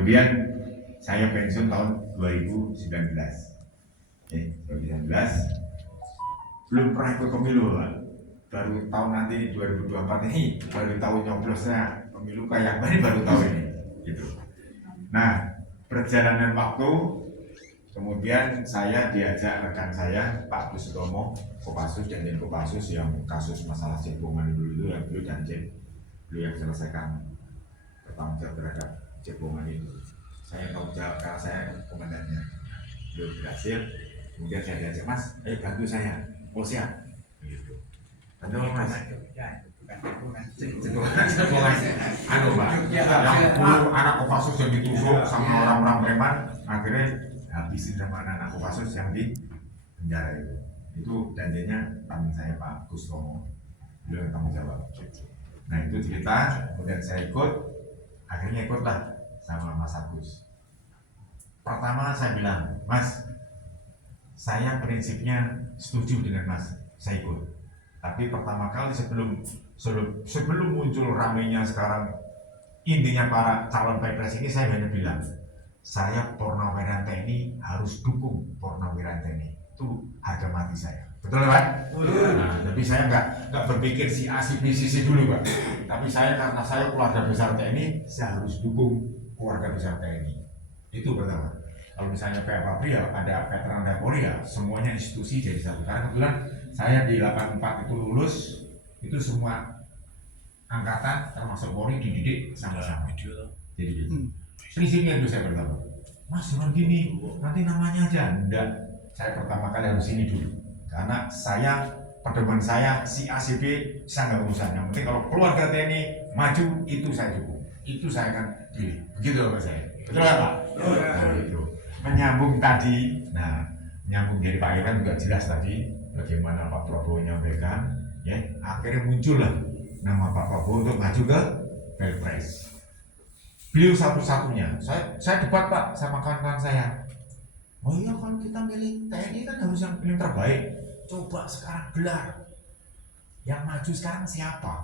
Kemudian saya pensiun tahun 2019. 2019 belum pernah ikut pemilu, Pak. Baru tahun nanti 2024 ini baru tahu nyoblosnya pemilu kayak apa ini, baru tahu ini gitu. Nah, perjalanan waktu kemudian saya diajak rekan saya Pak Bustomo Kopassus, Danjen Kopassus yang kasus masalah cebongan dulu itu yang dulu Danjen beliau yang selesaikan bertanggung jawab terhadap cebongan itu. Saya tahu jawab karena saya komandannya. Beliau berhasil, kemudian saya diajak, Mas, ayo bantu saya. Oh siap. Gitu. Bantu Mas. Cebongan. Anu Pak, yang dulu anak Kopassus yang ditusuk sama orang-orang preman, akhirnya habisin sama anak Kopassus yang di penjara itu. Itu janjinya teman saya Pak Gustomo, beliau yang tanggung jawab. Nah itu cerita, kemudian saya ikut, akhirnya ikutlah sama Mas Agus. Pertama saya bilang, Mas, saya prinsipnya setuju dengan Mas, saya ikut. Tapi pertama kali sebelum muncul ramenya sekarang, intinya para calon pilpres ini, saya hanya bilang, saya Purnawiran TNI harus dukung Purnawiran TNI. Itu harga mati saya. Betul Pak? Nah, tapi saya nggak berpikir si A, si B, si C dulu Pak. Tapi saya karena saya keluarga besar TNI, saya harus dukung keluarga besar TNI. Itu pertama. Kalau misalnya Pak Fabri ya ada veteran dari Polri ya, semuanya institusi jadi satu. Karena kebetulan saya di 84 itu lulus, itu semua angkatan termasuk Polri dididik sama-sama. Jadi gitu. Prinsipnya itu saya pertama. Mas jangan gini, nanti namanya aja. Enggak, saya pertama kali harus ini dulu. Karena saya, pedoman saya, si A, si B, saya nggak urusan. Yang penting kalau keluarga TNI maju, itu saya dukung. Itu saya akan pilih. Begitu loh Pak saya. Betul nggak Pak? Nah, itu. Menyambung tadi, menyambung dari Pak Iwan juga jelas tadi, bagaimana Pak Prabowo menyampaikan, ya, akhirnya muncullah nama Pak Prabowo untuk maju ke Pilpres. Beliau satu-satunya. Saya debat Pak sama kawan-kawan saya. Oh iya kalau kita milih TNI kan harus yang paling terbaik. Coba sekarang gelar. Yang maju sekarang siapa?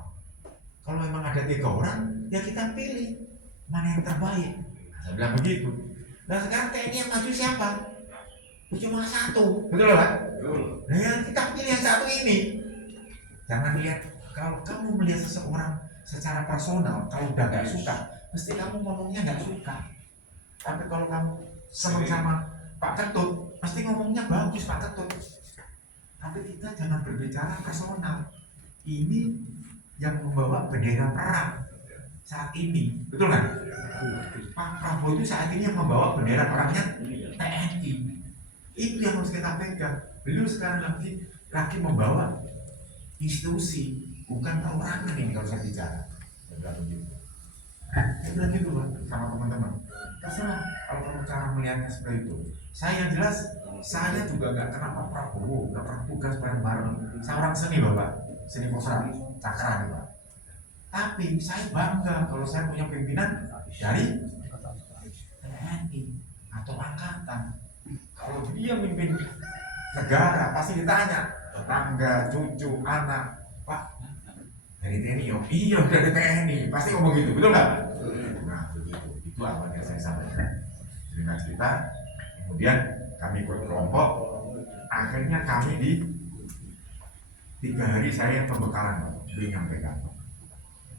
Kalau memang ada 3 orang, ya kita pilih mana yang terbaik. Nah, saya bilang begitu. Nah sekarang TNI yang maju siapa? Cuma 1. Betul Pak? Betul. Nah yang kita pilih yang 1 ini. Jangan lihat, kalau kamu melihat seseorang secara personal, kalau udah gak suka, mesti kamu ngomongnya nggak suka. Tapi kalau kamu senang sama Pak Ketut, pasti ngomongnya bagus Pak Ketut. Tapi kita jangan berbicara personal. Ini yang membawa bendera perang saat ini, betul kan? Pak Prabowo itu saat ini yang membawa bendera perangnya TNI. Itu yang harus kita pegang. Beliau sekarang lagi membawa institusi, bukan perorangan ini kalau saya bicara. Itu lagi tuh Pak, sama teman-teman. Terserah kalau kamu cara melihatnya seperti itu. Saya yang jelas, saya juga nggak kenal Pak Prabowo, nggak pernah tugas bareng-bareng. Saya orang seni Bapak, seni posra, cakra nih Pak. Tapi saya bangga kalau saya punya pimpinan dari TNI atau angkatan. Kalau dia mimpin negara, pasti ditanya tetangga, cucu, anak, Pak dari TNI, oh iya dari TNI, pasti ngomong gitu, betul nggak? Nah begitu, itu apa yang saya sampaikan. Terima kita, kemudian kami ikut kelompok, akhirnya kami di 3 hari saya pembekalan, beliau nyampaikan.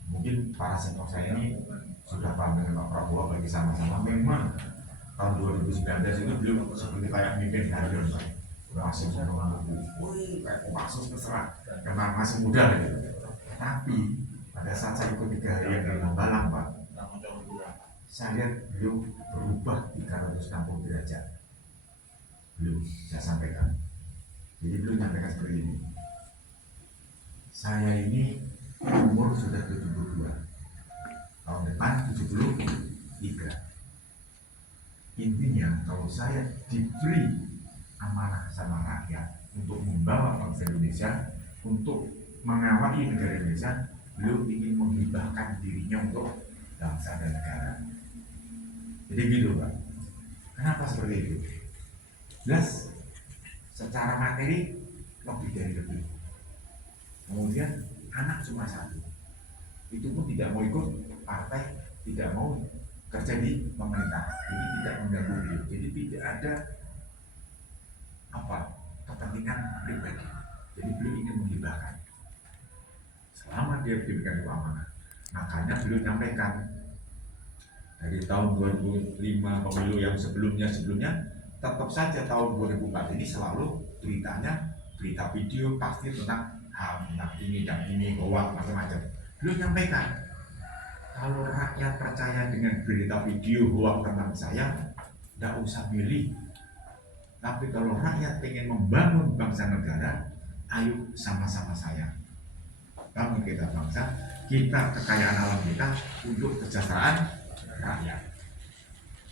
Mungkin para senior saya ini sudah paham dengan Pak Prabowo, bagi sama-sama memang tahun 2019 itu beliau seperti kayak mimpin Harjon Pak. Masih saya mengaku, wih kayak Kopassus terserah, karena masih muda gitu. Tapi pada saat saya ikut 3 hari yang di Lambalang Pak, saya lihat beliau berubah 360 derajat. Beliau saya sampaikan. Jadi beliau menyampaikan seperti ini. Saya ini umur sudah 72, tahun depan 73. Intinya kalau saya diberi amanah sama rakyat untuk membawa bangsa Indonesia, untuk mengawali negara Indonesia, beliau ingin menghibahkan dirinya untuk bangsa dan negara. Jadi gitu Pak. Kenapa seperti itu? Jelas secara materi lebih dari lebih. Kemudian anak cuma 1. Itu pun tidak mau ikut partai, tidak mau kerja di pemerintah, jadi tidak mengganggu beliau, jadi tidak ada kepentingan pribadi. Jadi beliau ingin menghibahkan selama dia diberikan itu amanah. Makanya beliau nyampaikan dari tahun 2005 pemilu yang sebelumnya tetap saja tahun 2004 ini selalu beritanya berita video pasti tentang HAM, tentang ini dan ini, hoax macam-macam. Beliau nyampaikan kalau rakyat percaya dengan berita video hoax tentang saya, tidak usah milih. Tapi kalau rakyat ingin membangun bangsa negara, ayo sama-sama saya bangun kita bangsa, kita kekayaan alam kita untuk kesejahteraan rakyat.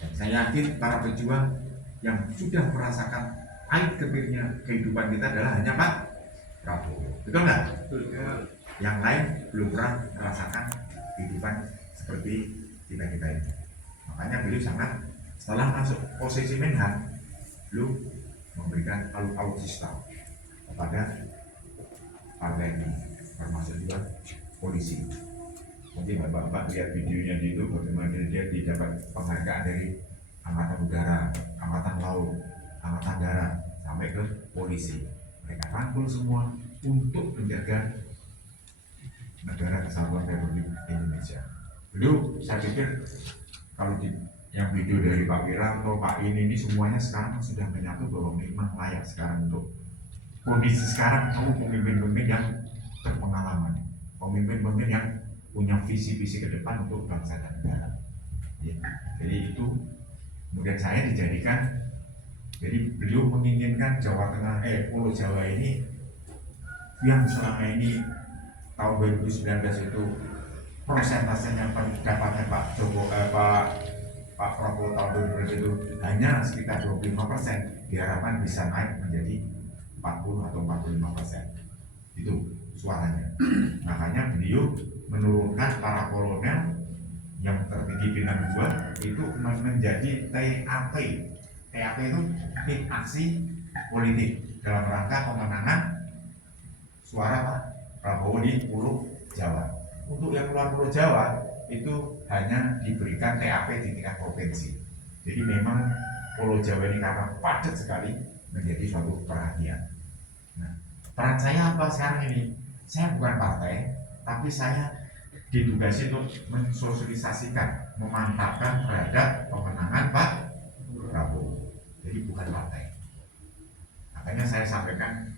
Dan saya yakin para pejuang yang sudah merasakan air getirnya kehidupan kita adalah hanya Pak Prabowo. Betul nggak? Yang lain belum pernah merasakan kehidupan seperti kita-kita ini. Makanya beliau sangat, setelah masuk posisi Menhan, beliau memberikan alutsista kepada partai ini, termasuk juga polisi. Mungkin Bapak-Bapak lihat videonya di itu, bagaimana dia didapat penghargaan dari Angkatan Udara, Angkatan Laut, Angkatan Darat, sampai ke polisi. Mereka rangkul semua untuk menjaga negara kesatuan Republik Indonesia. Dulu saya pikir kalau yang video dari Pak Wiranto, Pak ini semuanya sekarang sudah menyatu bahwa memang layak sekarang untuk kondisi sekarang. Kamu pemimpin-pemimpin yang berpengalaman, pemimpin-pemimpin yang punya visi-visi ke depan untuk bangsa dan negara. Ya. Jadi itu kemudian saya dijadikan, jadi beliau menginginkan Jawa Tengah, Pulau Jawa ini yang selama ini tahun 2019 itu persentasenya pendapatnya Pak Prabowo tahun 2019 itu hanya sekitar 25%, diharapkan bisa naik menjadi 40 atau 45%. Itu suaranya. Makanya beliau menurunkan para kolonel yang tertinggi bintang 2 itu menjadi TAP. TAP itu tim aksi politik dalam rangka pemenangan suara Pak Prabowo di Pulau Jawa. Untuk yang luar Pulau Jawa itu hanya diberikan TAP di tingkat provinsi. Jadi memang Pulau Jawa ini karena padat sekali menjadi suatu perhatian. Nah, peran saya apa sekarang ini? Saya bukan partai, tapi saya ditugasi untuk mensosialisasikan, memantapkan terhadap pemenangan Pak Prabowo. Jadi bukan partai. Makanya saya sampaikan